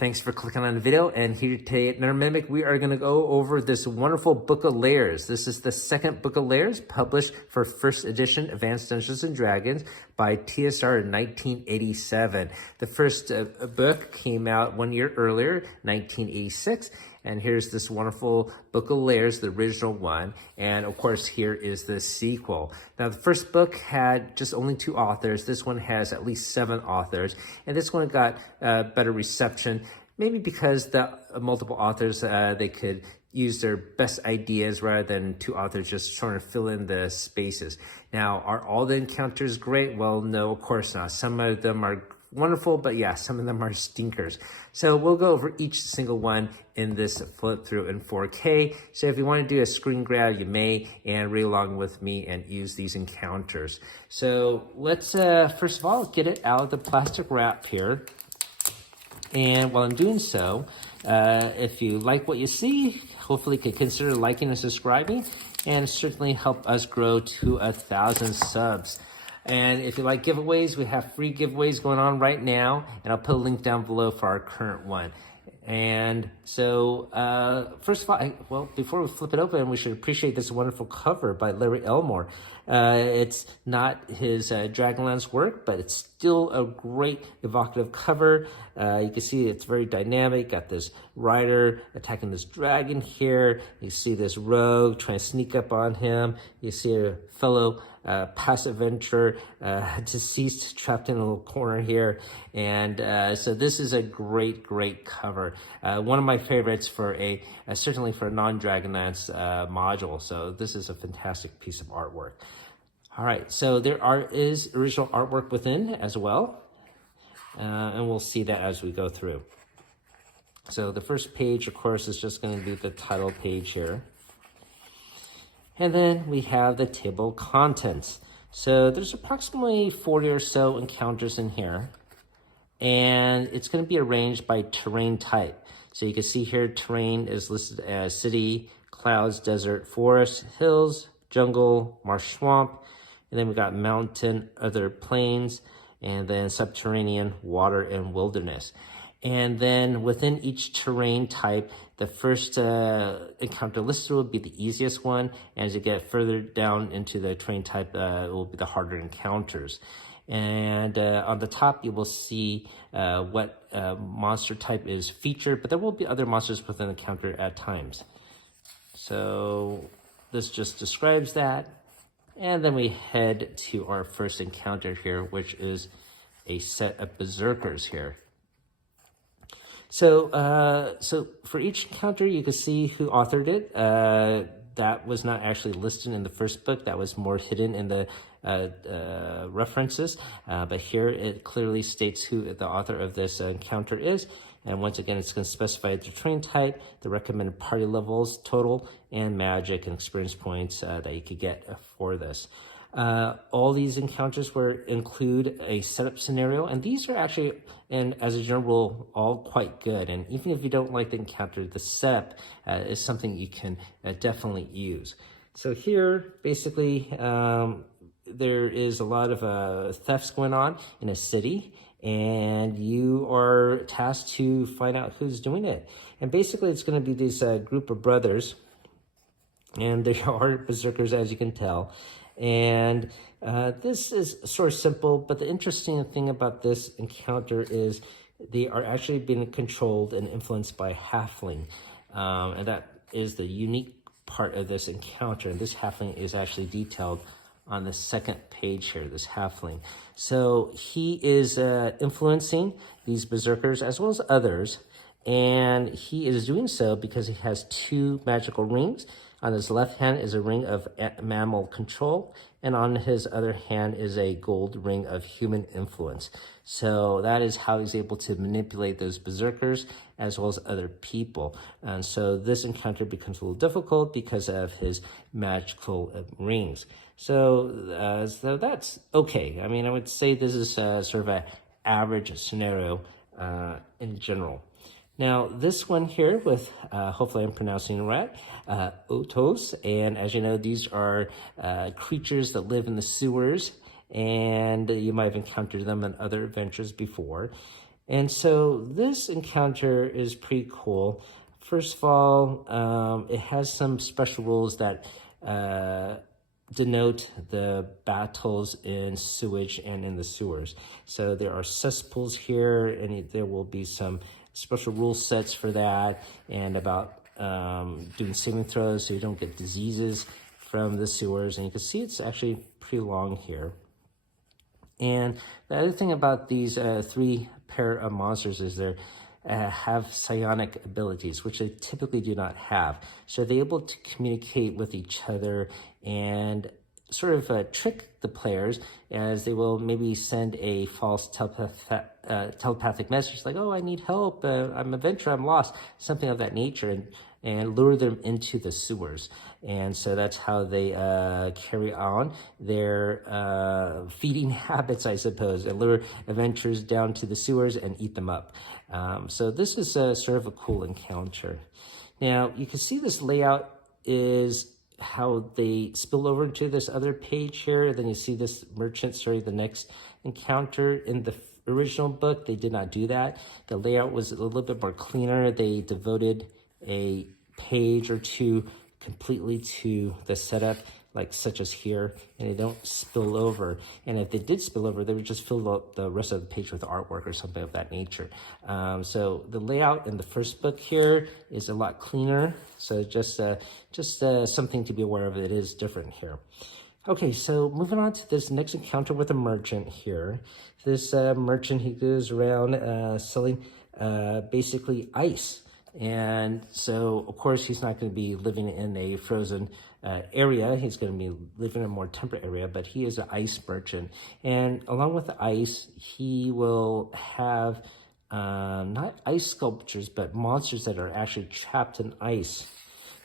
Thanks for clicking on the video, and here today at Mimic, we are going to go over this wonderful Book of Lairs. This is the second Book of Lairs published for first edition Advanced Dungeons & Dragons by TSR in 1987. The first book came out 1 year earlier, 1986. And here's this wonderful Book of Lairs, the original one. And of course, here is the sequel. Now, the first book had just only 2 authors. This one has at least 7 authors. And this one got better reception, maybe because the multiple authors, they could use their best ideas rather than 2 authors just trying to fill in the spaces. Now, are all the encounters great? Well, no, of course not. Some of them are wonderful, but yeah, some of them are stinkers. So we'll go over each single one in this flip through in 4K. So if you want to do a screen grab, you may, and read along with me and use these encounters. So let's first of all get it out of the plastic wrap here. And while I'm doing so, if you like what you see, hopefully you can consider liking and subscribing, and certainly help us grow to 1,000 subs. And if you like giveaways, we have free giveaways going on right now, and I'll put a link down below for our current one. And so, first of all, well, before we flip it open, we should appreciate this wonderful cover by Larry Elmore. It's not his Dragonlance work, but it's still a great evocative cover. You can see it's very dynamic. Got this rider attacking this dragon here. You see this rogue trying to sneak up on him. You see a fellow past adventurer, deceased, trapped in a little corner here. And so this is a great, great cover. One of my favorites for certainly for a non-Dragonlance module. So this is a fantastic piece of artwork. All right, so there is original artwork within as well. And we'll see that as we go through. So the first page, of course, is just going to be the title page here. And then we have the table of contents. So there's approximately 40 or so encounters in here. And it's going to be arranged by terrain type. So you can see here, terrain is listed as city, clouds, desert, forest, hills, jungle, marsh, swamp. And then we got mountain, other plains, and then subterranean, water, and wilderness. And then within each terrain type, the first encounter listed will be the easiest one. And as you get further down into the terrain type, it will be the harder encounters. And on the top, you will see what monster type is featured, but there will be other monsters within the encounter at times. So this just describes that. And then we head to our first encounter here, which is a set of berserkers here. So, so for each encounter, you can see who authored it. That was not actually listed in the first book. That was more hidden in the references. But here it clearly states who the author of this encounter is. And once again, it's going to specify the terrain type, the recommended party levels, total, and magic and experience points that you could get for this. All these encounters include a setup scenario, and these are actually, and as a general rule, all quite good. And even if you don't like the encounter, the setup is something you can definitely use. So here, basically, there is a lot of thefts going on in a city, and you are tasked to find out who's doing it. And basically, it's going to be this group of brothers, and they are berserkers, as you can tell. And this is sort of simple, but the interesting thing about this encounter is they are actually being controlled and influenced by a halfling. And that is the unique part of this encounter. And this halfling is actually detailed on the second page here, this halfling. So he is influencing these berserkers as well as others. And he is doing so because he has 2 magical rings. On his left hand is a ring of mammal control, and on his other hand is a gold ring of human influence. So that is how he's able to manipulate those berserkers as well as other people. And so this encounter becomes a little difficult because of his magical rings. So, so that's okay. I mean, I would say this is sort of an average scenario in general. Now, this one here with, hopefully I'm pronouncing it right, Otos. And as you know, these are creatures that live in the sewers, and you might have encountered them in other adventures before. And so this encounter is pretty cool. First of all, it has some special rules that denote the battles in sewage and in the sewers. So there are cesspools here, and there will be some special rule sets for that, and about doing saving throws so you don't get diseases from the sewers. And you can see it's actually pretty long here. And the other thing about these three pair of monsters is they're have psionic abilities, which they typically do not have. So they're able to communicate with each other and sort of trick the players, as they will maybe send a false telepathic message like, oh, I need help, I'm an adventurer, I'm lost, something of that nature, and lure them into the sewers. And so that's how they carry on their feeding habits, I suppose, and lure adventurers down to the sewers and eat them up. So this is sort of a cool encounter. Now, you can see this layout is how they spill over into this other page here. Then you see this merchant starting the next encounter. In the original book, they did not do that. The layout was a little bit more cleaner. They devoted a page or two completely to the setup, like such as here, and they don't spill over. And if they did spill over, they would just fill up the rest of the page with artwork or something of that nature. So the layout in the first book here is a lot cleaner. So just something to be aware of. It is different here. Okay, so moving on to this next encounter with a merchant here. This merchant, he goes around selling basically ice. And so, of course, he's not going to be living in a frozen area. He's going to be living in a more temperate area, but he is an ice merchant. And along with the ice, he will have not ice sculptures, but monsters that are actually trapped in ice.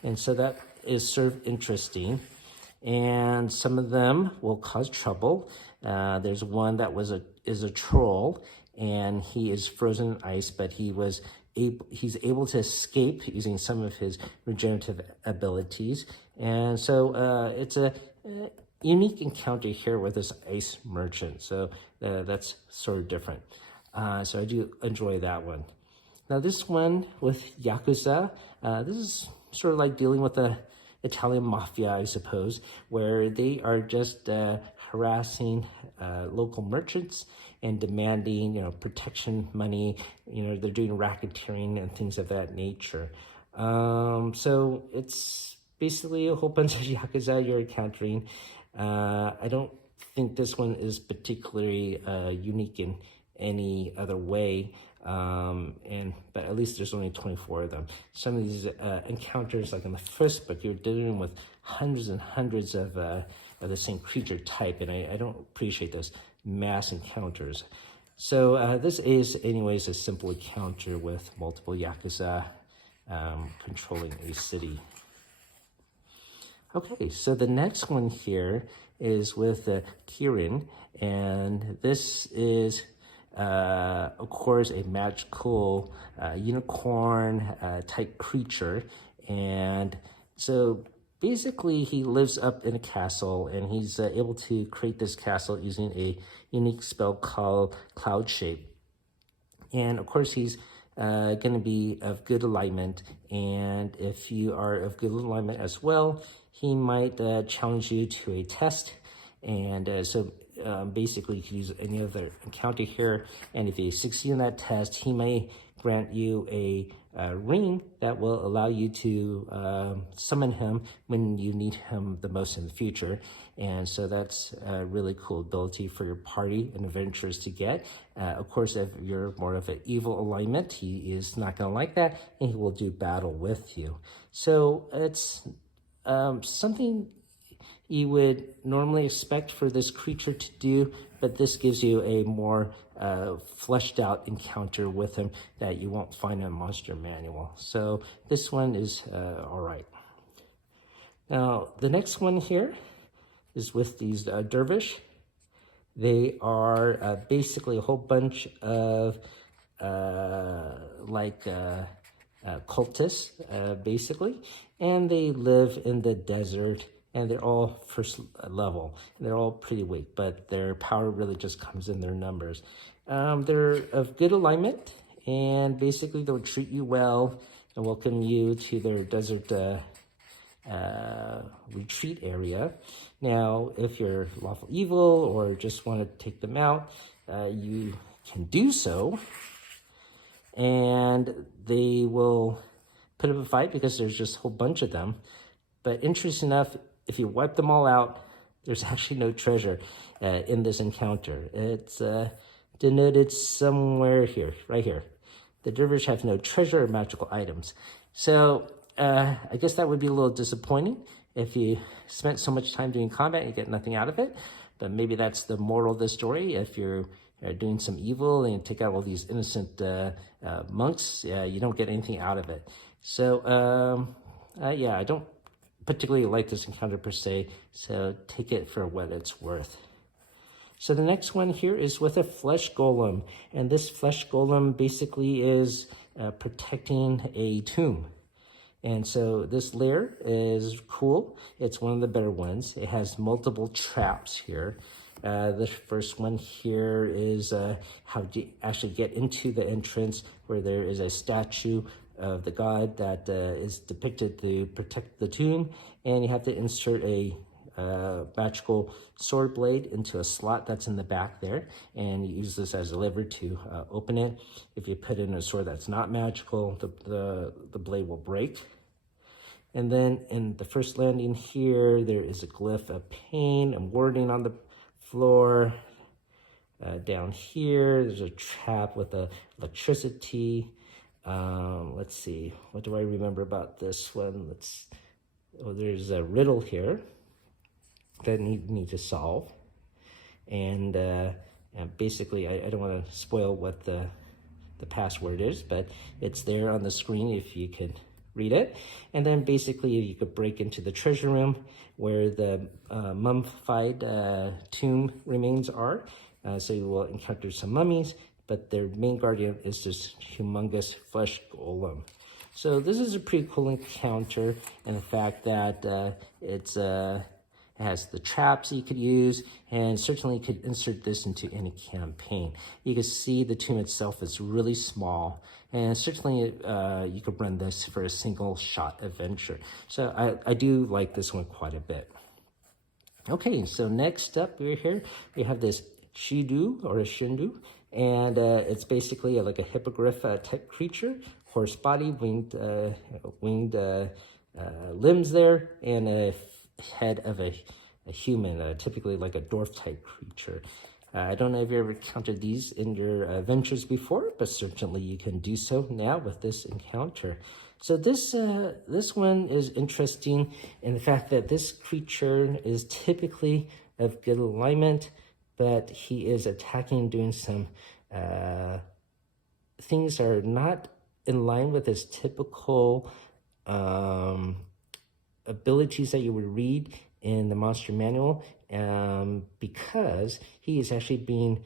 And so that is sort of interesting. And some of them will cause trouble. There's one that is a troll, and he is frozen in ice, but he's able to escape using some of his regenerative abilities. And so it's a unique encounter here with this ice merchant. So that's sort of different. So I do enjoy that one. Now this one with Yakuza, this is sort of like dealing with the Italian mafia, I suppose, where they are just harassing local merchants and demanding, protection money. They're doing racketeering and things of that nature. So it's basically a whole bunch of Yakuza you're encountering. I don't think this one is particularly unique in any other way. But at least there's only 24 of them. Some of these encounters, like in the first book, you're dealing with hundreds and hundreds of the same creature type, and I don't appreciate those mass encounters. So this is, anyways, a simple encounter with multiple Yakuza controlling a city. Okay, so the next one here is with Kirin, and this is of course, a magical unicorn type creature. And so basically he lives up in a castle, and he's able to create this castle using a unique spell called Cloud Shape. And of course he's going to be of good alignment, and if you are of good alignment as well, he might challenge you to a test. And basically you can use any other encounter here, and if you succeed in that test, he may grant you a ring that will allow you to summon him when you need him the most in the future. And so that's a really cool ability for your party and adventurers to get. Of course, if you're more of an evil alignment, he is not going to like that, and he will do battle with you. So it's something you would normally expect for this creature to do, but this gives you a more fleshed out encounter with him that you won't find in a monster manual. So this one is all right. Now, the next one here is with these dervish. They are basically a whole bunch of cultists, basically, and they live in the desert. and they're all first level. They're all pretty weak, but their power really just comes in their numbers. They're of good alignment, and basically they'll treat you well and welcome you to their desert retreat area. Now, if you're lawful evil or just want to take them out, you can do so, and they will put up a fight because there's just a whole bunch of them. But interesting enough, if you wipe them all out, there's actually no treasure in this encounter. It's denoted somewhere here, right here. The dervish have no treasure or magical items. So I guess that would be a little disappointing if you spent so much time doing combat and you get nothing out of it. But maybe that's the moral of the story. If you're doing some evil and you take out all these innocent monks, you don't get anything out of it. So yeah, I don't particularly like this encounter per se, so take it for what it's worth. So the next one here is with a flesh golem, and this flesh golem basically is protecting a tomb. And so this lair is cool. It's one of the better ones. It has multiple traps here. The first one here is how to actually get into the entrance, where there is a statue of the god that is depicted to protect the tomb, and you have to insert a magical sword blade into a slot that's in the back there, and you use this as a lever to open it. If you put in a sword that's not magical, the blade will break. And then in the first landing here, there is a glyph of pain and wording on the floor. Down here, there's a trap with electricity. Let's see, what do I remember about this one? There's a riddle here that need to solve. And basically, I don't want to spoil what the password is, but it's there on the screen if you could read it. And then basically you could break into the treasure room where the mummified tomb remains are. So you will encounter some mummies, but their main guardian is this humongous flesh golem. So this is a pretty cool encounter, and the fact that it has the traps you could use, and certainly you could insert this into any campaign. You can see the tomb itself is really small, and certainly you could run this for a single shot adventure. So I do like this one quite a bit. Okay, so next up we have this Shidu or a Shindu, and it's basically like a hippogriff type creature, horse body, winged limbs there, and a head of a human, typically like a dwarf type creature. I don't know if you ever encountered these in your adventures before, but certainly you can do so now with this encounter. So this one is interesting in the fact that this creature is typically of good alignment, but he is attacking, doing some things that are not in line with his typical abilities that you would read in the monster manual, because he is actually being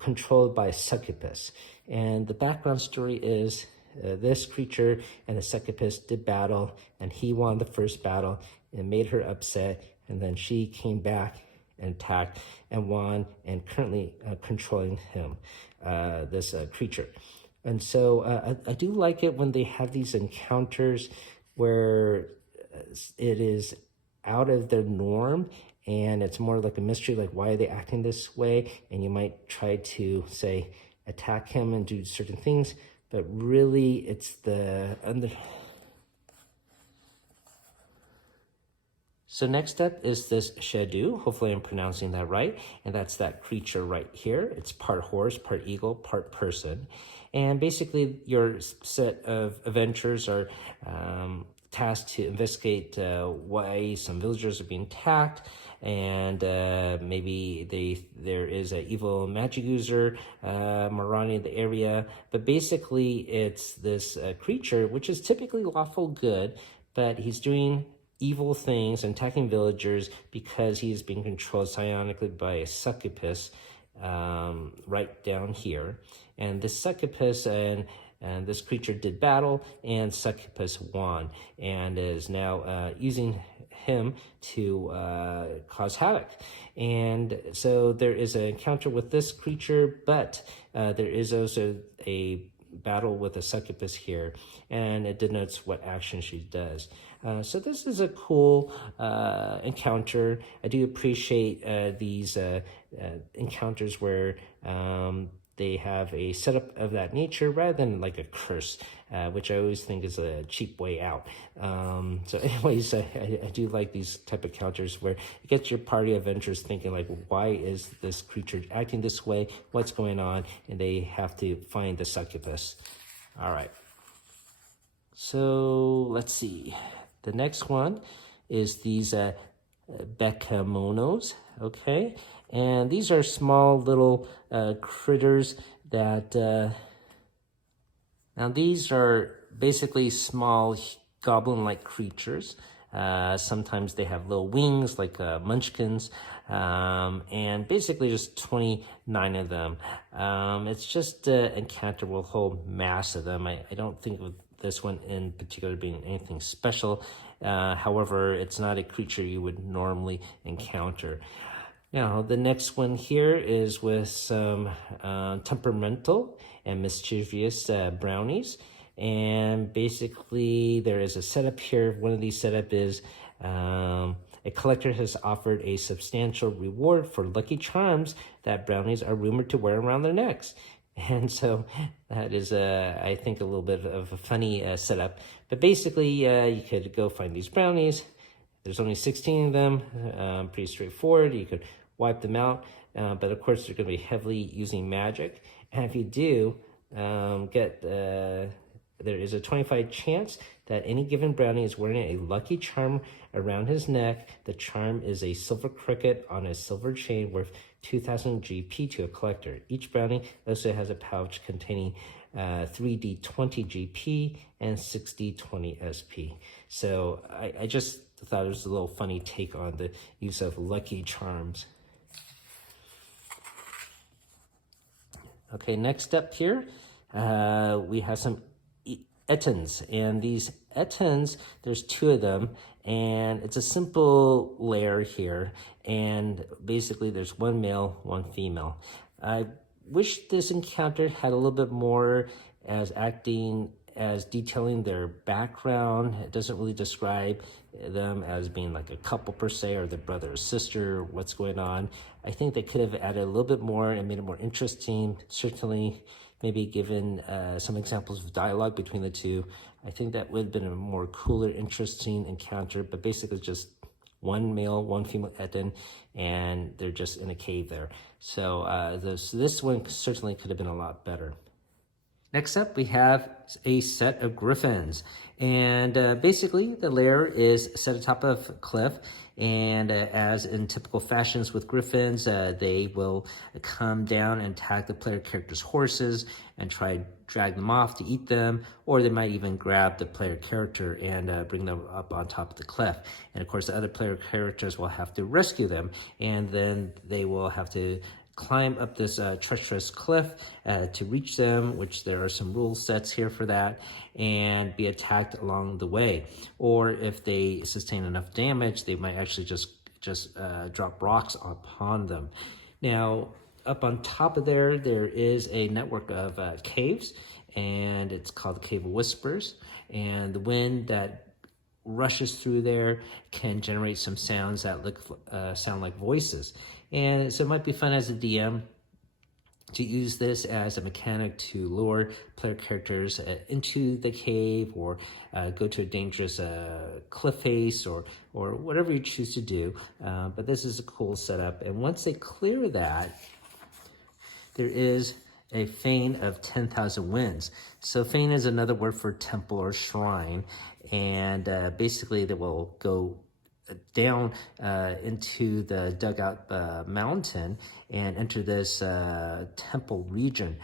controlled by a succubus. And the background story is this creature and the succubus did battle, and he won the first battle and made her upset, and then she came back and attacked and won, and currently controlling him, this creature. And so I do like it when they have these encounters where it is out of the norm, and it's more like a mystery, like why are they acting this way, and you might try to say attack him and do certain things, but really it's the So next up is this Shedu. Hopefully I'm pronouncing that right. And that's that creature right here. It's part horse, part eagle, part person. And basically your set of adventures are tasked to investigate why some villagers are being attacked, and maybe there is an evil magic user marauding the area. But basically it's this creature, which is typically lawful good, but he's doing evil things and attacking villagers because he is being controlled psionically by a succubus right down here. And this succubus and this creature did battle, and succubus won, and is now using him to cause havoc. And so there is an encounter with this creature, but there is also a battle with a succubus here, and it denotes what action she does. So this is a cool encounter. I do appreciate these encounters where they have a setup of that nature rather than like a curse, which I always think is a cheap way out. So anyways, I do like these type of encounters where it gets your party adventurers thinking like, why is this creature acting this way? What's going on? And they have to find the succubus. All right. So let's see. The next one is these Bekamonos, okay? And these are small little critters that, now these are basically small goblin-like creatures. Sometimes they have little wings like munchkins, and basically just 29 of them. It's just an encounter with a whole mass of them. I don't think of this one in particular being anything special. However, it's not a creature you would normally encounter. Now, the next one here is with some temperamental and mischievous brownies. And basically, there is a setup here. One of these setup is a collector has offered a substantial reward for lucky charms that brownies are rumored to wear around their necks. And so that is, I think, a little bit of a funny setup. But basically, you could go find these brownies. There's only 16 of them, pretty straightforward. You could wipe them out, but of course, they're going to be heavily using magic. And if you do there is a 25% chance that any given brownie is wearing a lucky charm around his neck. The charm is a silver cricket on a silver chain worth 2,000 GP to a collector. Each brownie also has a pouch containing 3D20 GP and 6D20 SP. So I just thought it was a little funny take on the use of lucky charms. Okay, next up here, we have some Ettins, and these Ettins, there's 2 of them, and it's a simple lair here, and basically there's 1 male, 1 female. I wish this encounter had a little bit more as detailing their background. It doesn't really describe them as being like a couple per se, or their brother or sister, what's going on. I think they could have added a little bit more and made it more interesting. Certainly, maybe given some examples of dialogue between the 2. I think that would have been a more cooler, interesting encounter, but basically just 1 male, 1 female Ettin, and they're just in a cave there. So this one certainly could have been a lot better. Next up, we have a set of griffins. And basically, the lair is set atop of a cliff. And as in typical fashions with griffins, they will come down and attack the player character's horses and try to drag them off to eat them. Or they might even grab the player character and bring them up on top of the cliff. And of course, the other player characters will have to rescue them. And then they will have to climb up this treacherous cliff to reach them, which there are some rule sets here for that, and be attacked along the way. Or if they sustain enough damage, they might actually just drop rocks upon them. Now, up on top of there is a network of caves, and it's called the Cave of Whispers. And the wind that rushes through there can generate some sounds that sound like voices. And so it might be fun as a DM to use this as a mechanic to lure player characters into the cave, or go to a dangerous cliff face, or whatever you choose to do. But this is a cool setup. And once they clear that, there is a fane of 10,000 winds. So fane is another word for temple or shrine. And basically they will go down into the dugout mountain and enter this temple region,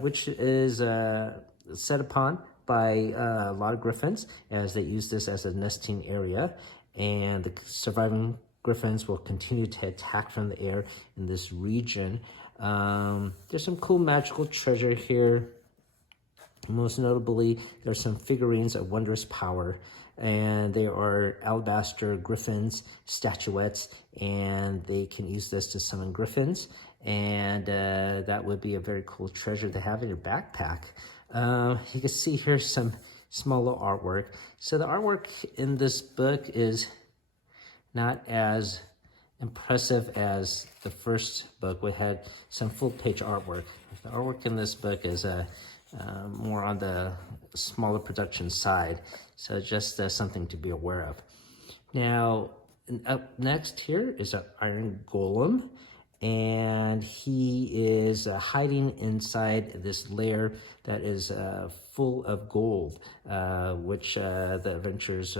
which is set upon by a lot of griffins, as they use this as a nesting area. And the surviving griffins will continue to attack from the air in this region. There's some cool magical treasure here. Most notably, there's some figurines of wondrous power. and they are alabaster griffins, statuettes, and they can use this to summon griffins, and that would be a very cool treasure to have in your backpack. You can see here some small little artwork. So the artwork in this book is not as impressive as the first book, which had some full-page artwork. The artwork in this book is more on the smaller production side, so just something to be aware of. Now, up next here is an iron golem, and he is hiding inside this lair that is full of gold, which the adventurers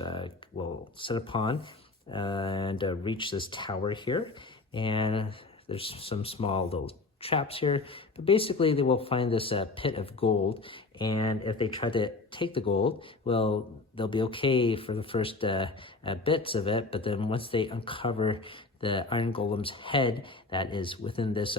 will set upon and reach this tower here. And there's some small little traps here, but basically they will find this pit of gold, and if they try to take the gold, well, they'll be okay for the first bits of it, but then once they uncover the iron golem's head that is within this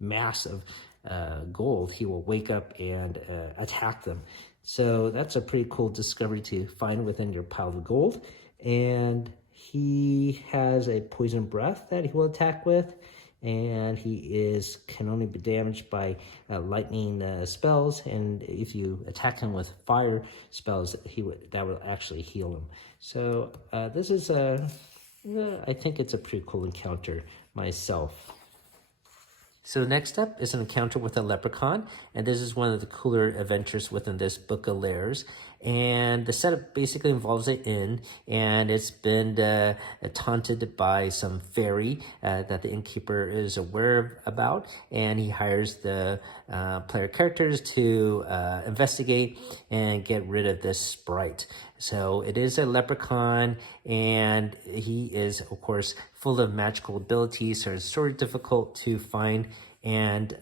mass of gold, he will wake up and attack them. So that's a pretty cool discovery to find within your pile of gold. And he has a poison breath that he will attack with, and he can only be damaged by lightning spells, and if you attack him with fire spells, that will actually heal him. So this is I think it's a pretty cool encounter myself. So next up is an encounter with a leprechaun, and this is one of the cooler adventures within this Book of Lairs. And the setup basically involves an inn, and it's been taunted by some fairy that the innkeeper is aware about, and he hires the player characters to investigate and get rid of this sprite. So it is a leprechaun, and he is, of course, full of magical abilities, so it's sort of difficult to find and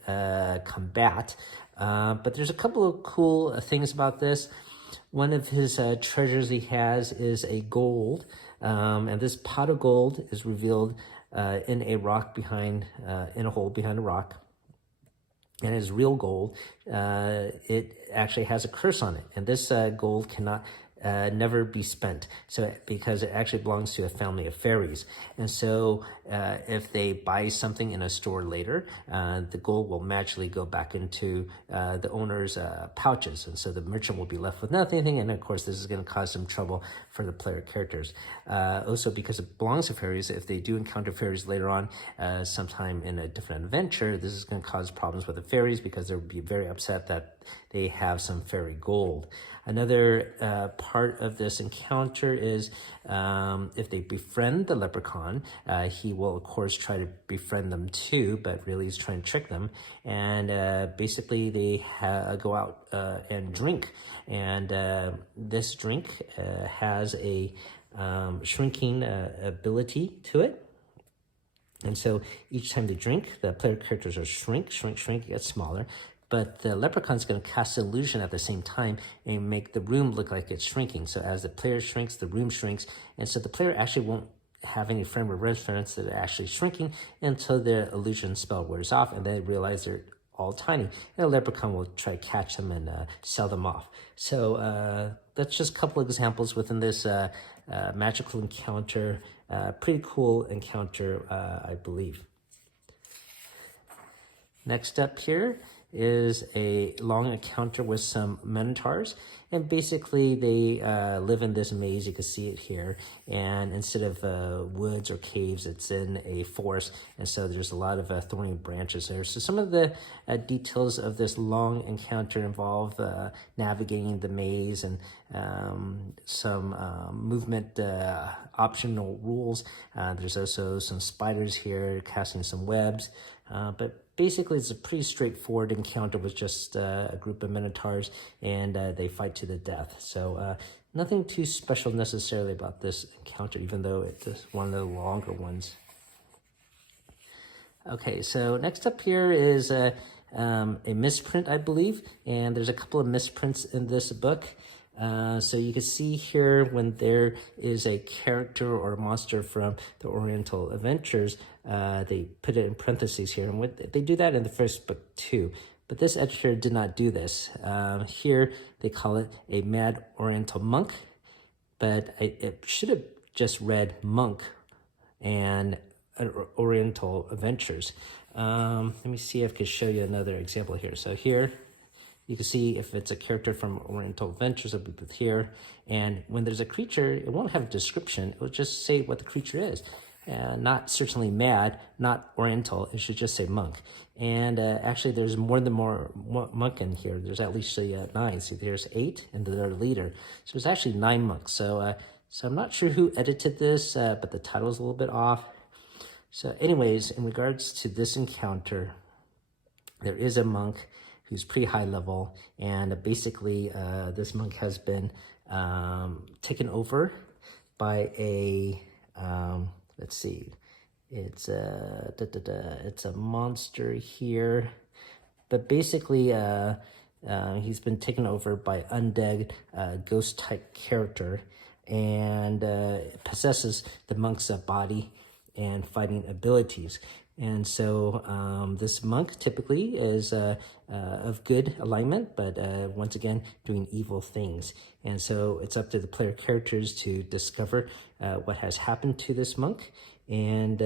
combat. But there's a couple of cool things about this. One of his treasures he has is a gold, and this pot of gold is revealed in a rock behind, in a hole behind a rock. And it is real gold. It actually has a curse on it, and this gold cannot never be spent, so because it actually belongs to a family of fairies. And so if they buy something in a store later, the gold will magically go back into the owner's pouches, and so the merchant will be left with nothing. And of course, this is going to cause some trouble for the player characters. Also, because it belongs to fairies, if they do encounter fairies later on, sometime in a different adventure, this is going to cause problems with the fairies because they'll be very upset that they have some fairy gold. Another part of this encounter is if they befriend the leprechaun, he will, of course, try to befriend them too, but really he's trying to trick them. And basically they go out and drink. And this drink has a shrinking ability to it. And so each time they drink, the player characters are shrink, get smaller. But the leprechaun's going to cast an illusion at the same time and make the room look like it's shrinking. So as the player shrinks, the room shrinks. And so the player actually won't have any frame of reference that are actually shrinking until the illusion spell wears off, and they realize they're all tiny. And the leprechaun will try to catch them and sell them off. So that's just a couple of examples within this magical encounter. Pretty cool encounter, I believe. Next up here is a long encounter with some minotaurs, and basically they live in this maze. You can see it here, and instead of woods or caves, it's in a forest, and so there's a lot of thorny branches there. So some of the details of this long encounter involve navigating the maze and some movement optional rules. There's also some spiders here casting some webs, but basically, it's a pretty straightforward encounter with just a group of minotaurs, and they fight to the death. So nothing too special necessarily about this encounter, even though it's one of the longer ones. Okay, so next up here is a misprint, I believe, and there's a couple of misprints in this book. So you can see here when there is a character or a monster from the Oriental Adventures, they put it in parentheses here. And they do that in the first book too. But this editor did not do this. Here they call it a mad Oriental monk. but it should have just read monk and Oriental Adventures. Let me see if I can show you another example here. So here, you can see if it's a character from Oriental Adventures, it'll be here. And when there's a creature, it won't have a description. It will just say what the creature is. Not certainly mad, not Oriental. It should just say monk. And actually, there's more than more monk in here. There's at least 9. So there's 8, and their leader. So there's actually 9 monks. So I'm not sure who edited this, but the title is a little bit off. So anyways, in regards to this encounter, there is a monk who's pretty high level, and basically this monk has been taken over by a, let's see, it's a monster here, but basically he's been taken over by undead ghost type character, and possesses the monk's body and fighting abilities. And so this monk typically is of good alignment, but once again, doing evil things. And so it's up to the player characters to discover what has happened to this monk. And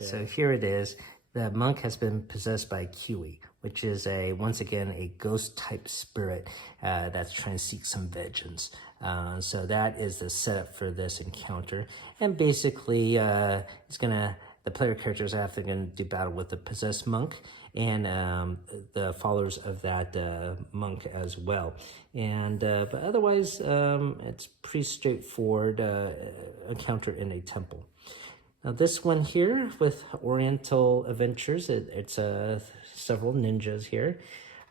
so here it is. The monk has been possessed by Kiwi, which is once again a ghost type spirit that's trying to seek some vengeance. So that is the setup for this encounter. And basically, the player characters are going to do battle with the possessed monk and the followers of that monk as well. And but otherwise, it's pretty straightforward encounter in a temple. Now this one here with Oriental Adventures, it's several ninjas here.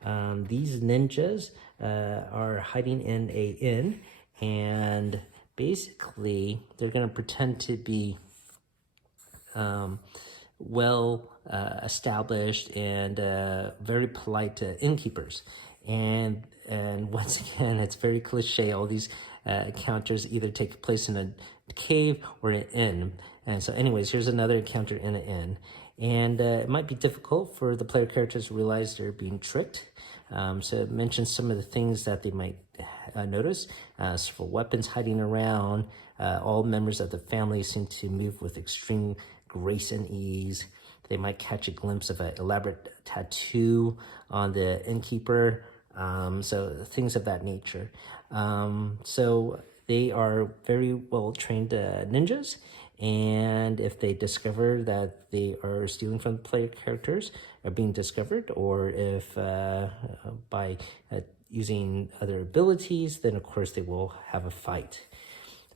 These ninjas are hiding in a inn, and basically they're going to pretend to be well established and very polite innkeepers. And once again, it's very cliche. All these encounters either take place in a cave or an inn. And so anyways, here's another encounter in an inn. And it might be difficult for the player characters to realize they're being tricked. So it mentions some of the things that they might notice. Several weapons hiding around. All members of the family seem to move with extreme grace and ease. They might catch a glimpse of an elaborate tattoo on the innkeeper. So things of that nature. So they are very well trained ninjas. And if they discover that they are stealing from the player characters, are being discovered, or if by using other abilities, then of course they will have a fight.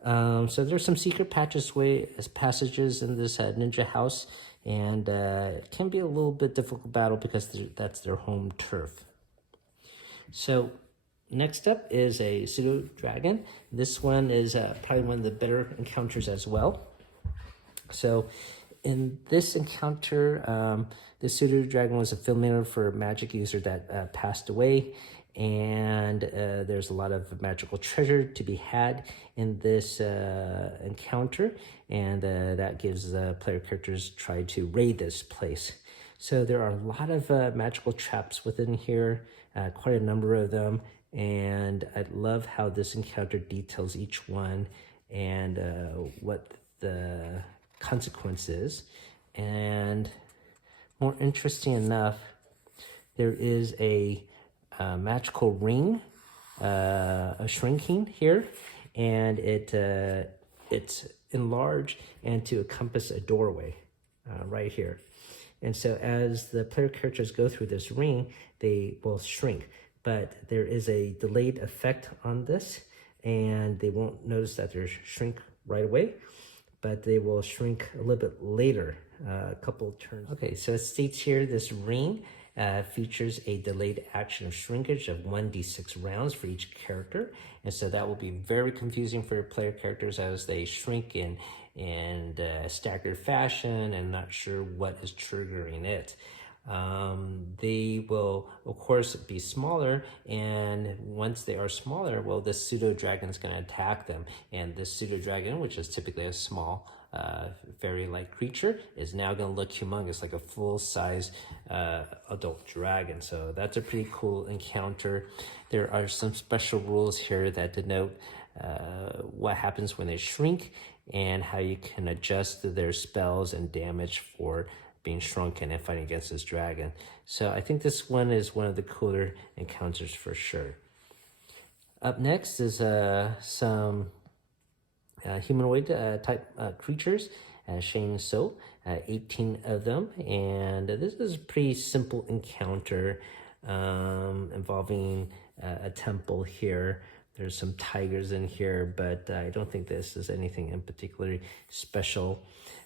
So there's some secret passages in this ninja house, and it can be a little bit difficult battle because that's their home turf. So next up is a pseudo dragon. This one is probably one of the better encounters as well. So in this encounter, the pseudo dragon was a familiar for a magic user that passed away, and there's a lot of magical treasure to be had in this encounter, and that gives the player characters try to raid this place. So there are a lot of magical traps within here, quite a number of them, and I love how this encounter details each one and what the consequences. And more interesting enough, there is a magical ring, a shrinking here, and it's enlarged and to encompass a doorway right here. And so as the player characters go through this ring, they will shrink, but there is a delayed effect on this, and they won't notice that they're shrink right away, but they will shrink a little bit later, a couple of turns. Okay, so it states here this ring features a delayed action of shrinkage of 1d6 rounds for each character, and so that will be very confusing for player characters as they shrink in staggered fashion and not sure what is triggering it. They will, of course, be smaller, and once they are smaller, well, this pseudo dragon is going to attack them, and this pseudo dragon, which is typically a small fairy-like creature, is now going to look humongous, like a full-size adult dragon. So that's a pretty cool encounter. There are some special rules here that denote what happens when they shrink, and how you can adjust their spells and damage for being shrunken and fighting against this dragon. So I think this one is one of the cooler encounters for sure. Up next is some humanoid type creatures, Shane So, 18 of them, and this is a pretty simple encounter involving a temple here. There's some tigers in here, but I don't think this is anything in particularly special.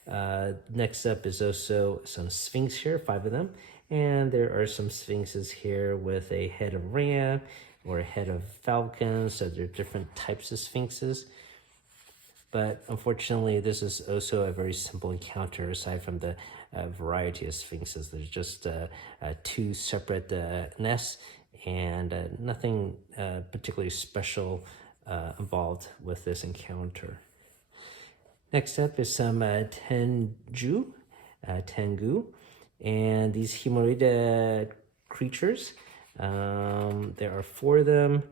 Next up is also some sphinx here, 5 of them, and there are some sphinxes here with a head of ram or a head of falcon, so there are different types of sphinxes. But unfortunately, this is also a very simple encounter aside from the variety of sphinxes. There's just 2 separate nests and nothing particularly special involved with this encounter. Next up is some Tengu, and these humanoid creatures. There are 4 of them.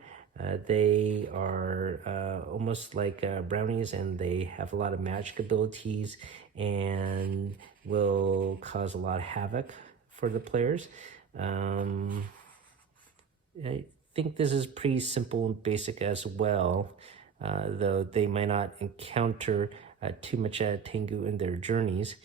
They are almost like brownies, and they have a lot of magic abilities and will cause a lot of havoc for the players. I think this is pretty simple and basic as well, though they might not encounter too much Tengu in their journeys.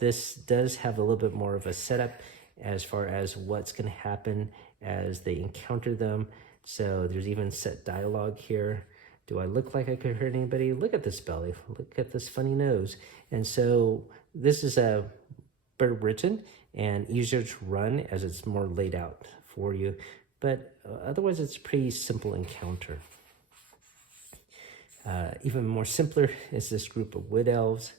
This does have a little bit more of a setup as far as what's going to happen as they encounter them. So there's even set dialogue here. Do I look like I could hurt anybody? Look at this belly. Look at this funny nose. And so this is better written and easier to run as it's more laid out for you. But otherwise, it's a pretty simple encounter. Even more simpler is this group of wood elves.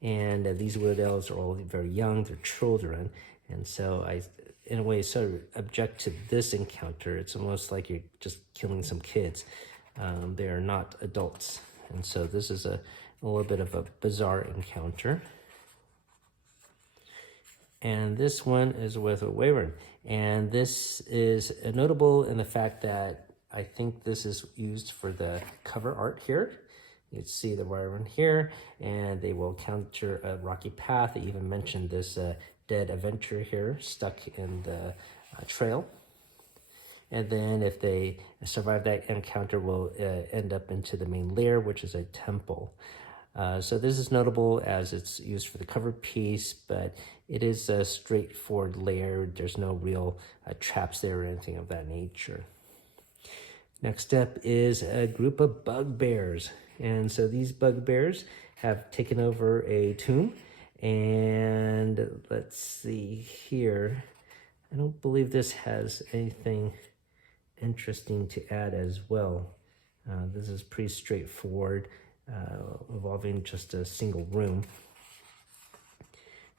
And these wood elves are all very young. They're children. And so I, in a way, sort of object to this encounter. It's almost like you're just killing some kids. They are not adults. And so this is a little bit of a bizarre encounter. And this one is with a wyvern. And this is notable in the fact that I think this is used for the cover art here. You see the wyvern here, and they will encounter a rocky path. They even mentioned this dead adventurer here stuck in the trail. And then if they survive that encounter, will end up into the main lair, which is a temple. So this is notable as it's used for the cover piece, but it is a straightforward lair. There's no real traps there or anything of that nature. Next up is a group of bugbears. And so these bugbears have taken over a tomb. And let's see here. I don't believe this has anything interesting to add as well. This is pretty straightforward, involving just a single room.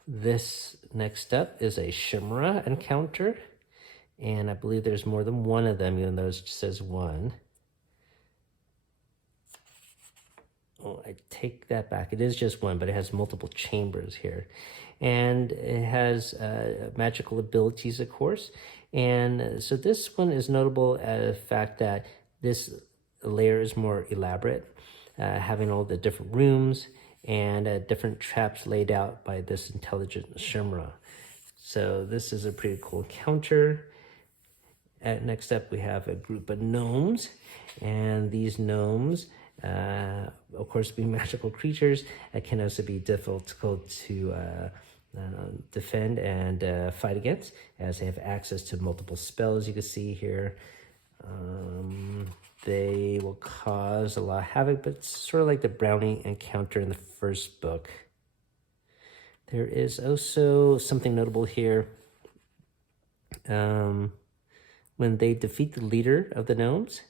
This next up is a Chimera encounter, and I believe there's more than one of them, even though it just says one. Oh, I take that back. It is just one, but it has multiple chambers here. And it has magical abilities, of course. And so this one is notable as the fact that this layer is more elaborate, having all the different rooms and different traps laid out by this intelligent Chimera. So this is a pretty cool encounter. Next up, we have a group of gnomes. And these gnomes, of course, being magical creatures, can also be difficult to defend and fight against, as they have access to multiple spells you can see here. They will cause a lot of havoc, but it's sort of like the brownie encounter in the first book. There is also something notable here. When they defeat the leader of the gnomes,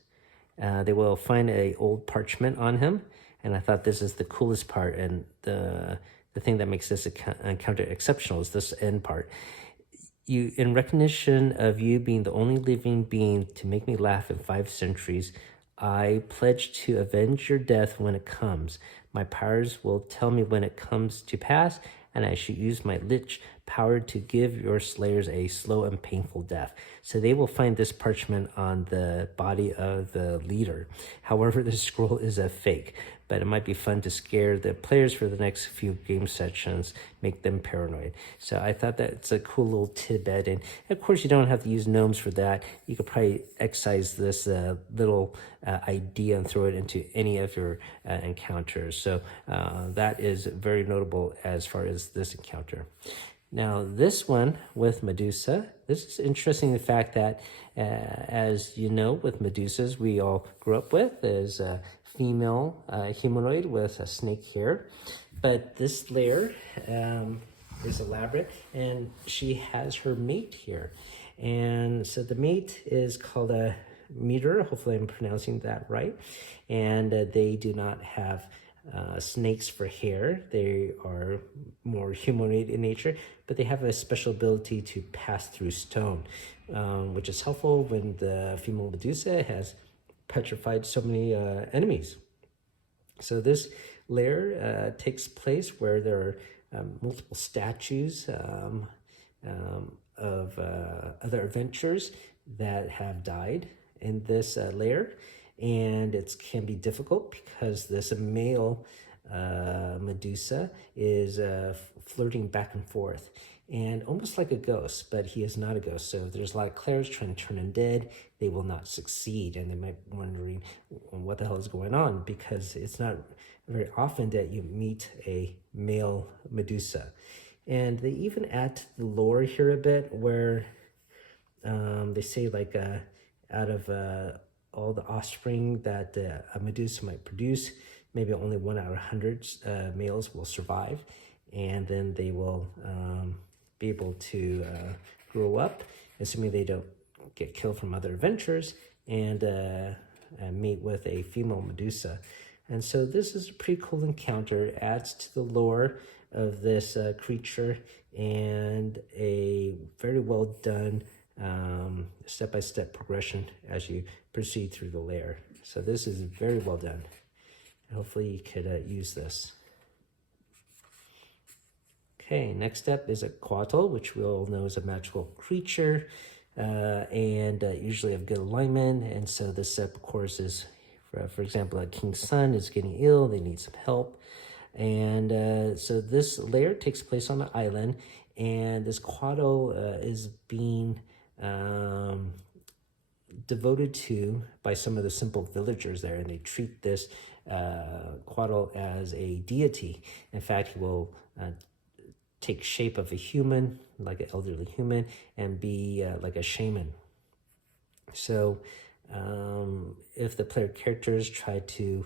they will find an old parchment on him. And I thought this is the coolest part, and the thing that makes this encounter exceptional is this end part. You, in recognition of you being the only living being to make me laugh in 5 centuries, I pledge to avenge your death when it comes. My powers will tell me when it comes to pass, and I should use my lich power to give your slayers a slow and painful death. So they will find this parchment on the body of the leader. However, this scroll is a fake, but it might be fun to scare the players for the next few game sessions, make them paranoid. So I thought that's a cool little tidbit. And of course, you don't have to use gnomes for that. You could probably excise this little idea and throw it into any of your encounters. So that is very notable as far as this encounter. Now, this one with Medusa, this is interesting, the fact that, as you know, with Medusas, we all grew up with is a female humanoid with a snake hair. But this layer is elaborate, and she has her mate here. And so the mate is called a meter. Hopefully I'm pronouncing that right. And they do not have snakes for hair. They are more humanoid in nature, but they have a special ability to pass through stone, which is helpful when the female Medusa has petrified so many enemies. So this lair takes place where there are multiple statues of other adventurers that have died in this lair. And it can be difficult because this male Medusa is flirting back and forth, and almost like a ghost, but he is not a ghost. So if there's a lot of clerics trying to turn him dead, they will not succeed, and they might be wondering what the hell is going on, because it's not very often that you meet a male Medusa. And they even add to the lore here a bit, where they say like out of all the offspring that a Medusa might produce, maybe only 1 out of 100 males will survive, and then they will be able to grow up, assuming they don't get killed from other adventurers, and mate with a female Medusa. And so this is a pretty cool encounter. It adds to the lore of this creature, and a very well done step-by-step progression as you proceed through the lair. So this is very well done. Hopefully you could use this. Okay, next up is a Quattle, which we all know is a magical creature, and usually have good alignment. And so this step, of course, is, for example, a king's son is getting ill, they need some help. And so this lair takes place on an island, and this Quattle is being devoted to by some of the simple villagers there, and they treat this Quattle as a deity. In fact, he will take shape of a human, like an elderly human, and be like a shaman. So if the player characters try to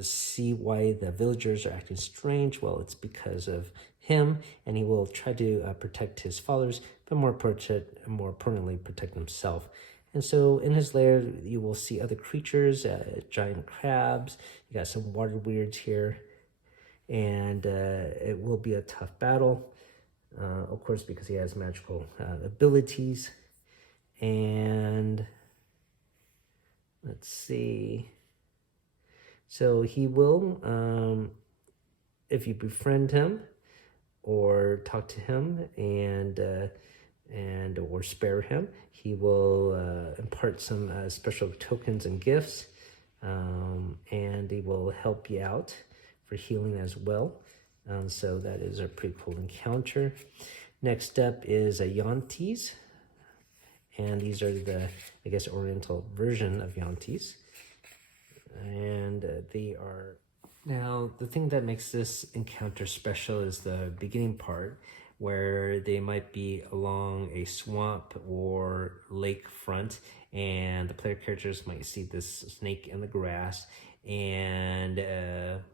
see why the villagers are acting strange, well, it's because of him, and he will try to protect his followers, but more importantly, protect himself. And so in his lair, you will see other creatures, giant crabs, you got some water weirds here, and it will be a tough battle, of course, because he has magical abilities. And let's see. So he will, if you befriend him or talk to him and or spare him, he will impart some special tokens and gifts, and he will help you out for healing as well. So that is a pretty cool encounter. Next up is a Yantis, and these are the, I guess, Oriental version of Yantis. And they are... Now, the thing that makes this encounter special is the beginning part, where they might be along a swamp or lake front, and the player characters might see this snake in the grass and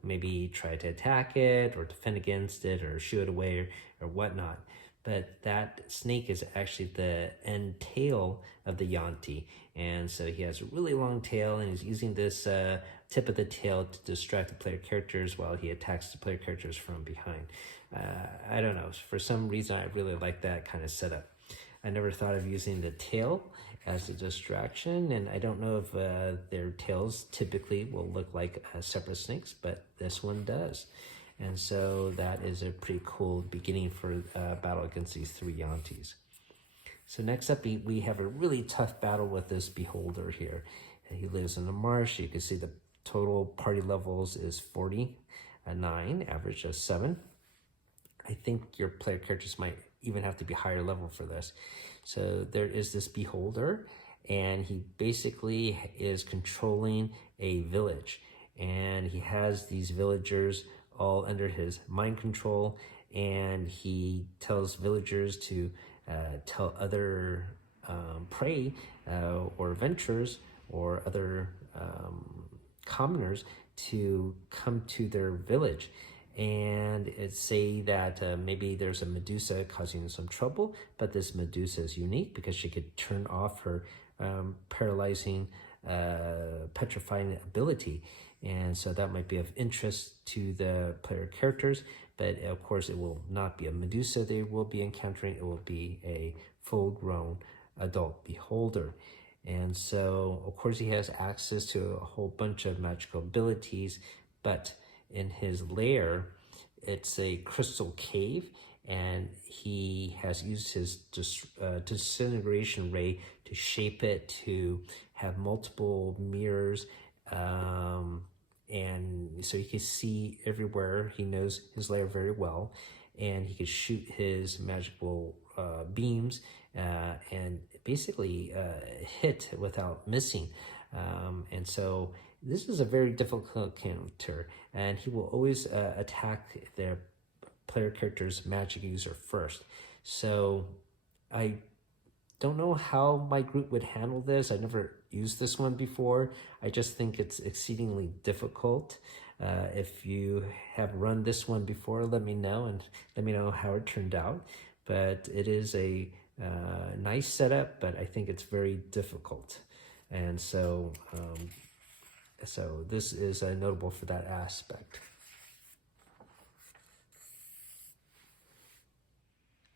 maybe try to attack it or defend against it or shoo it away or whatnot. But that snake is actually the end tail of the Yanti. And so he has a really long tail, and he's using this tip of the tail to distract the player characters while he attacks the player characters from behind. I don't know, for some reason I really like that kind of setup. I never thought of using the tail as a distraction, and I don't know if their tails typically will look like separate snakes, but this one does. And so that is a pretty cool beginning for battle against these 3 Yuan-Tis. So next up, we have a really tough battle with this beholder here. He lives in the marsh. You can see the total party levels is 49, average of 7. I think your player characters might even have to be higher level for this. So there is this beholder, and he basically is controlling a village. And he has these villagers all under his mind control, and he tells villagers to tell other prey or adventurers or other commoners to come to their village. And it's say that maybe there's a Medusa causing some trouble, but this Medusa is unique because she could turn off her paralyzing, petrifying ability. And so that might be of interest to the player characters, but of course it will not be a Medusa they will be encountering. It will be a full-grown adult beholder. And so, of course, he has access to a whole bunch of magical abilities, but in his lair, it's a crystal cave, and he has used his disintegration ray to shape it to have multiple mirrors, and so he can see everywhere. He knows his lair very well, and he can shoot his magical beams and basically hit without missing. And so this is a very difficult character, and he will always attack their player character's magic user first. So I don't know how my group would handle this. I never used this one before. I just think it's exceedingly difficult. If you have run this one before, let me know, and let me know how it turned out. But it is a nice setup, but I think it's very difficult. And so so this is notable for that aspect.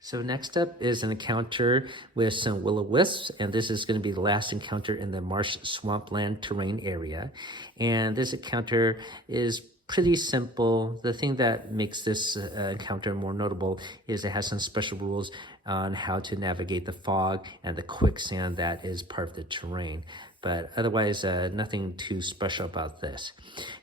So next up is an encounter with some will-o-wisps, and this is going to be the last encounter in the marsh swampland terrain area. And this encounter is pretty simple. The thing that makes this encounter more notable is it has some special rules on how to navigate the fog and the quicksand that is part of the terrain. But otherwise, nothing too special about this.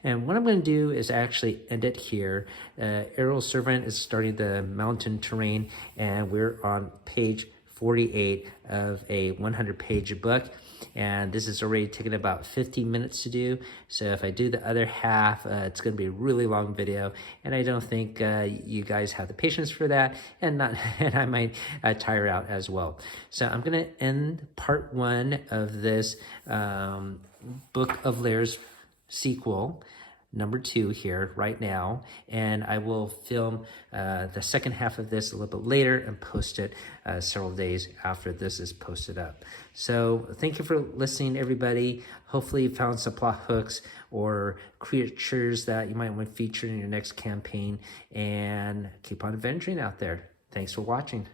And what I'm going to do is actually end it here. Aerial Servant is starting the mountain terrain, and we're on page 48 of a 100-page book. And this is already taken about 50 minutes to do. So if I do the other half, it's going to be a really long video. And I don't think you guys have the patience for that. And I might tire out as well. So I'm going to end part 1 of this Book of Lairs sequel, number 2 here right now, and I will film the second half of this a little bit later and post it several days after this is posted up. So thank you for listening, everybody. Hopefully you found some plot hooks or creatures that you might want to feature in your next campaign, and keep on adventuring out there. Thanks for watching.